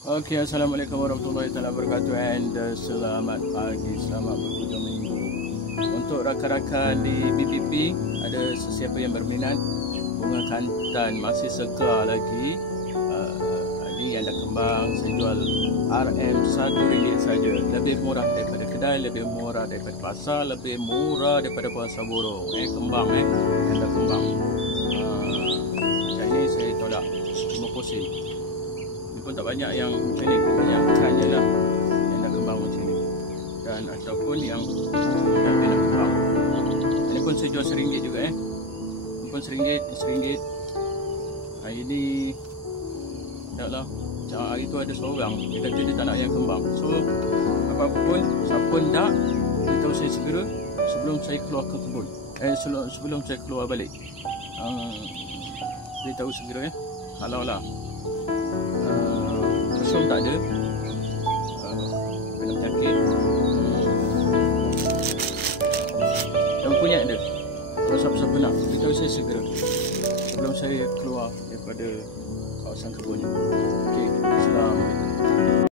Okey, Assalamualaikum warahmatullahi wabarakatuh and selamat pagi, selamat berhujung minggu. Untuk rakan-rakan di BPP, ada sesiapa yang berminat bunga kantan masih segar lagi. Ini yang dah kembang, saya jual RM RM1 saja. Lebih murah daripada kedai, lebih murah daripada pasar, lebih murah daripada pasar burung. Kembang yang dah kembang. Macam ni saya tolak 50 pun tak banyak yang macam ni, banyakkannya lah yang dah kembang macam ni, dan ataupun yang dah kembang. Ini pun saya jual RM1 juga ini pun RM1. Hari ni tak lah, hari tu ada seorang dia kata dia tak nak yang kembang. So apa-apa pun, siapa nak beritahu saya segera sebelum saya keluar ke kebun, sebelum saya keluar balik. Beritahu segera kalau lah kosong tak ada, ada penyakit, yang punya ada. Kalau siapa-siapa nak, beritahu saya segera sebelum saya keluar daripada kawasan kebun. Okey, Assalamualaikum.